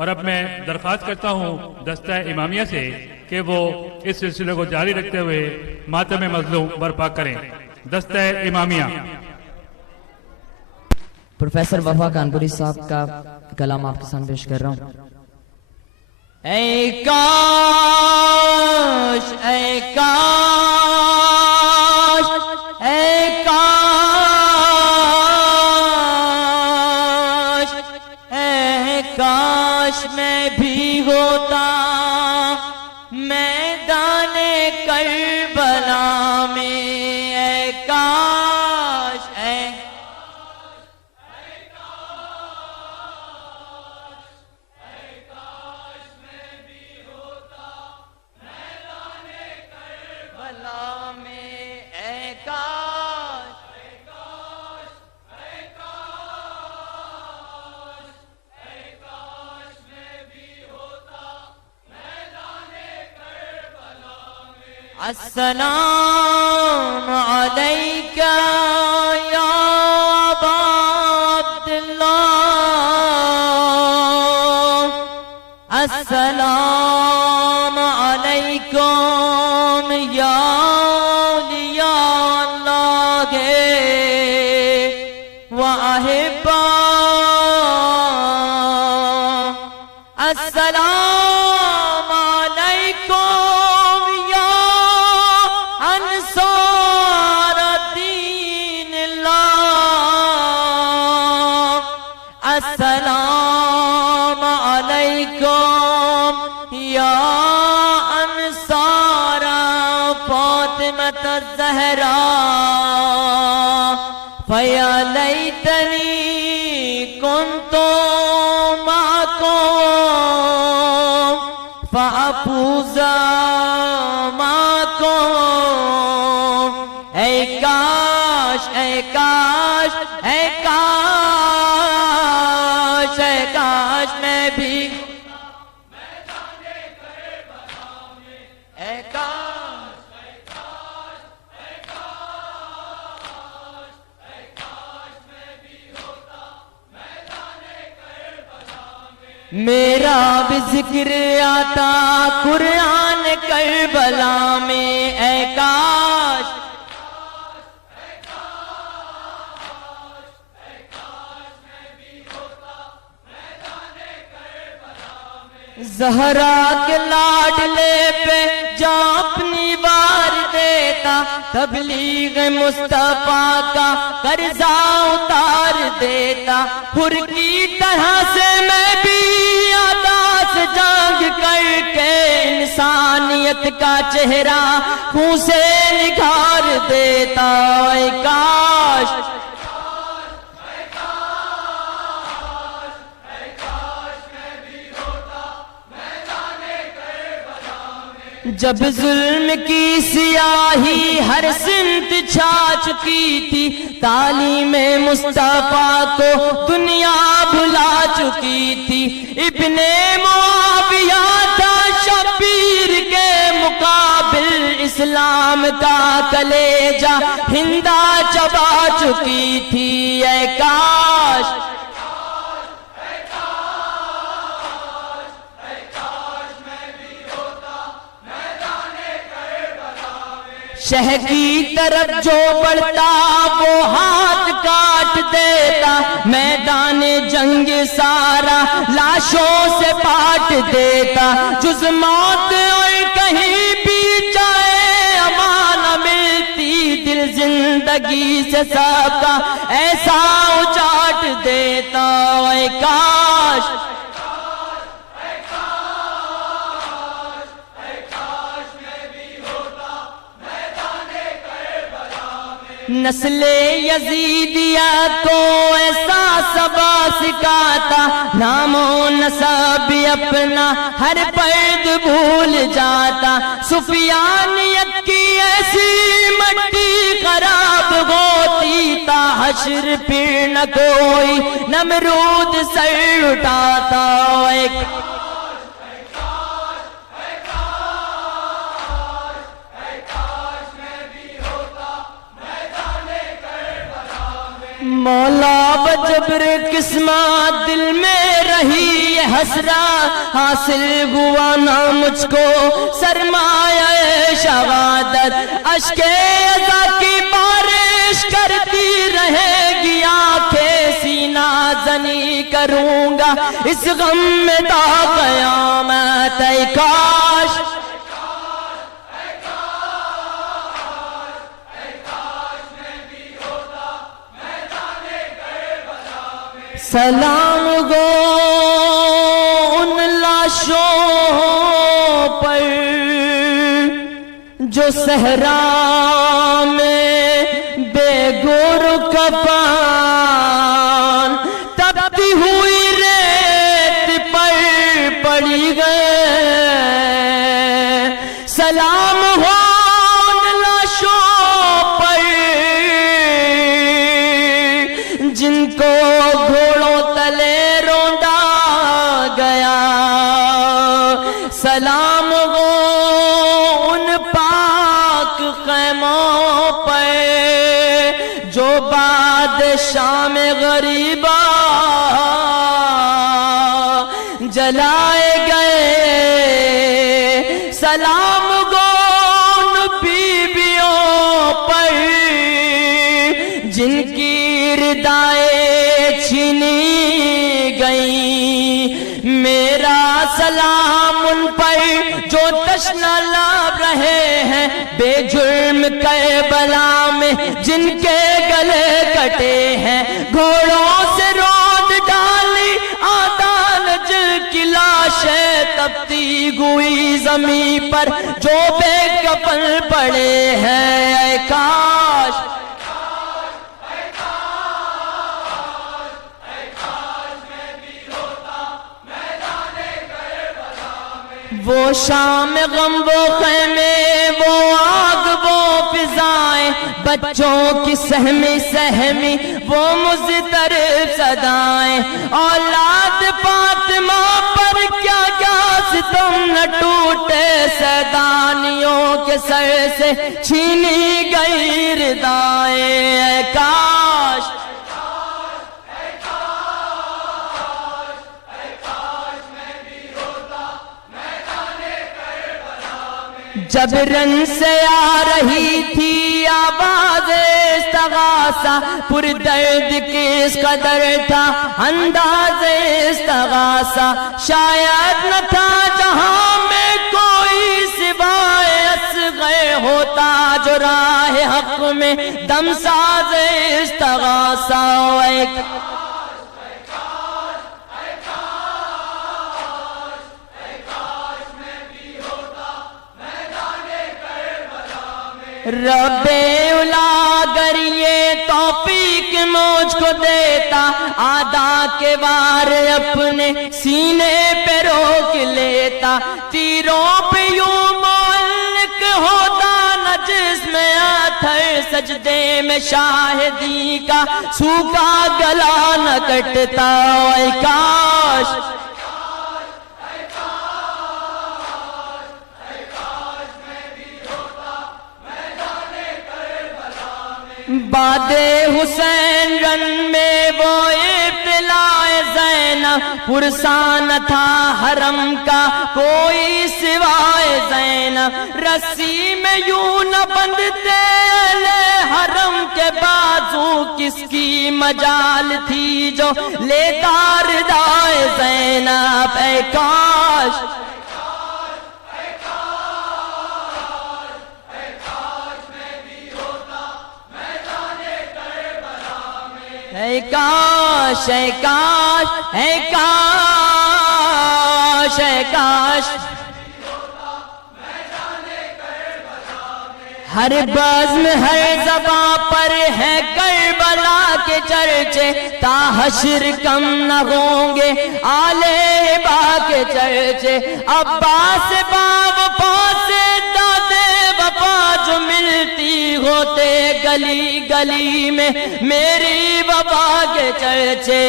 اور اب میں درخواست کرتا ہوں دستہ امامیہ سے کہ وہ اس سلسلے کو جاری رکھتے ہوئے ماتم مظلوم برپا کریں۔ دستہ امامیہ۔ پروفیسر وفا کانپوری صاحب کا کلام آپ کے سامنے پیش کر رہا ہوں۔ اے کاش اے کاش اے کاش اے کاش میں بھی ہوتا میدان کربلا میں، اے کاش اے السلام علیکہ یا ابا عبداللہ، السلام علیکم یا اولیاء اللہ و احباء، السلام علیکم السلام علیکم یا انصار فاطمۃ الزہراء، فیا لیتنی کنت معکم فافوز معکم، اے کاش اے کاش اے کاش اے کاش میں بھی اے کاش میرا بھی ذکر آتا قرآن کربلا میں، اے کاش زہرا کے لاڈلے پہ جا اپنی وار دیتا، تبلیغ مصطفیٰ کا قرضہ اتار دیتا، حر کی طرح سے میں بھی آتا سے جنگ کر کے انسانیت کا چہرہ خون سے نکھار دیتا، اے کاش جب ظلم کی سیاہی ہر سمت چھا چکی تھی، تعلیم مصطفیٰ کو دنیا بھلا چکی تھی، ابن معاویہ تھا شبیر کے مقابل، اسلام کا کلیجہ ہندا چبا چکی تھی، اے کاش شہ کی طرف جو بڑھتا وہ ہاتھ کاٹ دیتا، میدان جنگ سارا لاشوں سے پاٹ دیتا، جز موت اور کہیں بھی جائے امان ملتی، دل زندگی سے سب کا ایسا اچاٹ دیتا، اے کاش نسل یزیدیہ کو ایسا سبا سکھاتا، نام و نسب اپنا ہر پرد بھول جاتا، سفیانیت کی ایسی مٹی خراب ہوتی تا حشر پھر نہ کوئی نمرود سر اٹھاتا، ایک مولا بجبر قسمت دل میں رہی حسرت حاصل ہوا نہ مجھ کو سرمایہ شہادت اشک ازا کی بارش کرتی رہے گی آنکھیں سینہ زنی کروں گا اس غم میں تا قیامت اے کاش سلام گو ان لاشوں پر جو صحرا میں بے گور کفن تبتی ہوئی ریت پر پڑی گئے سلام ہو ان لاشوں پر جن کو سلام گو ان پاک خیموں پر جو بادشاہ میں غریبا جلائے گئے سلام گو ان بیویوں پر جن کی ردائیں چھینی گئیں میرا سلام ان پر جو تشنہ لاب رہے ہیں بے جرم کربلا میں جن کے گلے کٹے ہیں گھوڑوں سے روند ڈالی آدانج کی لاشیں تپتی گوئی زمین پر جو بے کفن پڑے ہیں اے کاش وہ شام غم وہ خیمے وہ آگ وہ فضائیں بچوں کی سہمی سہمی وہ مزدر صدائیں اولاد فاطمہ پر کیا کیا ستم نہ ٹوٹے سیدانیوں کے سر سے چھینی گئی ردائیں اے کاش جب رن سے آ رہی تھی آواز استغاثہ پر درد کس قدر تھا انداز استغاثہ شاید نہ تھا جہاں میں کوئی سوائے اصغر ہوتا جو راہ حق میں دم ساز استغاثہ رب اولا اگر یہ توفیق مجھ کو دیتا آدھا کے وار اپنے سینے پہ روک لیتا تیروں پہ یوں معلق ہوتا نہ جسم آتھر سجدے میں شاہدی کا سوکھا گلا نہ کٹتا اے کاش باد حسین رن میں وہ ابتلاء زینب پرسان تھا حرم کا کوئی سوائے زینب رسی میں یوں نہ بندھتے اہل حرم کے بازو کس کی مجال تھی جو لیتا ردائے زینب اے کاش اے کاش اے کاش اے کاش اے کاش ہر بزم ہر زباں پر ہے کربلا کے چرچے تا حشر کم نہ ہوں گے آل ہبا کے چرچے عباس باوفا سے دادے وفا جو ملتی ہوتے گلی گلی میں میری وفا کے چرچے